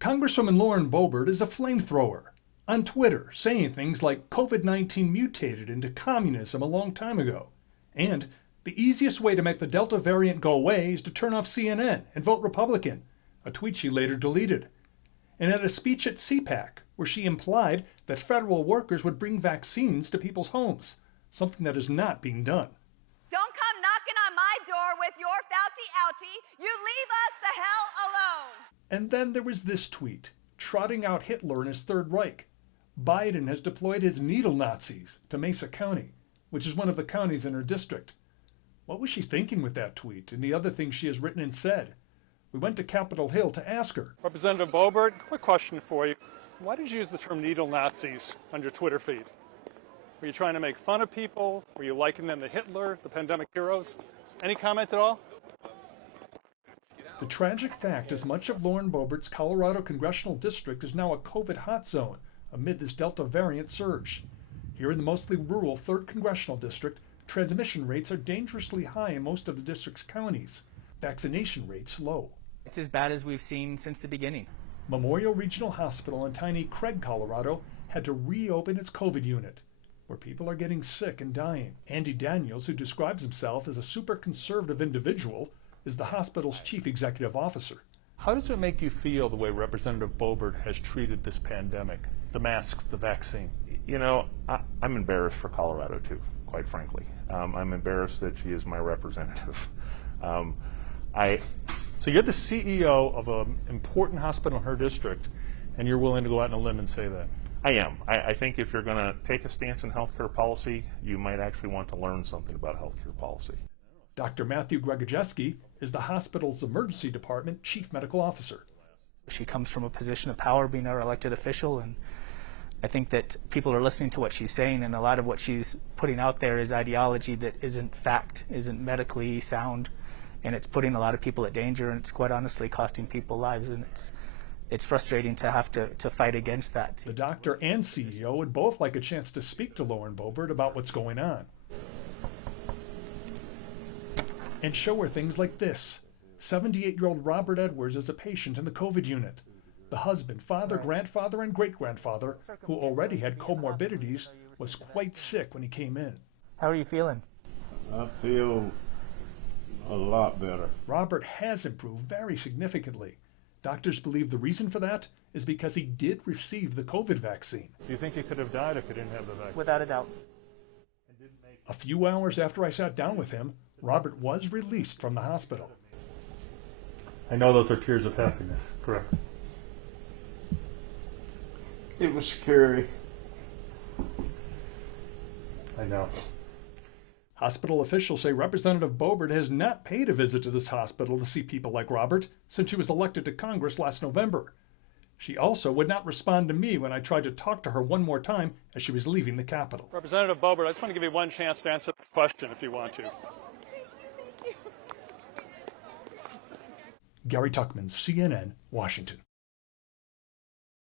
Congresswoman Lauren Bobert is a flamethrower on Twitter, saying things like COVID-19 mutated into communism a long time ago, and the easiest way to make the Delta variant go away is to turn off CNN and vote Republican, a tweet she later deleted. And at a speech at CPAC, where she implied that federal workers would bring vaccines to people's homes, something that is not being done. Don't come knocking on my door with your Fauci outie. You leave us the hell alone. And then there was this tweet, trotting out Hitler and his Third Reich. Biden has deployed his needle Nazis to Mesa County, which is one of the counties in her district. What was she thinking with that tweet and the other things she has written and said? We went to Capitol Hill to ask her. Representative Bobert, quick question for you. Why did you use the term needle Nazis on your Twitter feed? Were you trying to make fun of people? Were you likening them to Hitler, the pandemic heroes? Any comment at all? The tragic fact is much of Lauren Bobert's Colorado congressional district is now a COVID hot zone amid this Delta variant surge. Here in the mostly rural 3rd Congressional District, transmission rates are dangerously high in most of the district's counties. Vaccination rates low. It's as bad as we've seen since the beginning. Memorial Regional Hospital in tiny Craig, Colorado, had to reopen its COVID unit, where people are getting sick and dying. Andy Daniels, who describes himself as a super conservative individual, is the hospital's chief executive officer. How does it make you feel the way Representative Bobert has treated this pandemic, the masks, the vaccine? You know, I'm embarrassed for Colorado too, quite frankly. I'm embarrassed that she is my representative. So you're the CEO of an important hospital in her district, and you're willing to go out on a limb and say that? I am. I think if you're going to take a stance in healthcare policy, you might actually want to learn something about healthcare policy. Dr. Matthew Gregorzeski is the hospital's emergency department chief medical officer. She comes from a position of power, being our elected official, and I think that people are listening to what she's saying, and a lot of what she's putting out there is ideology that isn't fact, isn't medically sound, and it's putting a lot of people at danger, and it's quite honestly costing people lives, and it's frustrating to have to fight against that. The doctor and CEO would both like a chance to speak to Lauren Bobert about what's going on, and show her things like this. 78-year-old Robert Edwards is a patient in the COVID unit. The husband, father, grandfather, and great-grandfather, who already had comorbidities, was quite sick when he came in. How are you feeling? I feel a lot better. Robert has improved very significantly. Doctors believe the reason for that is because he did receive the COVID vaccine. Do you think he could have died if he didn't have the vaccine? Without a doubt. A few hours after I sat down with him, Robert was released from the hospital. I know those are tears of happiness, correct? It was scary. I know. Hospital officials say Representative Bobert has not paid a visit to this hospital to see people like Robert since she was elected to Congress last November. She also would not respond to me when I tried to talk to her one more time as she was leaving the Capitol. Representative Bobert, I just want to give you one chance to answer the question if you want to. Gary Tuchman, CNN, Washington.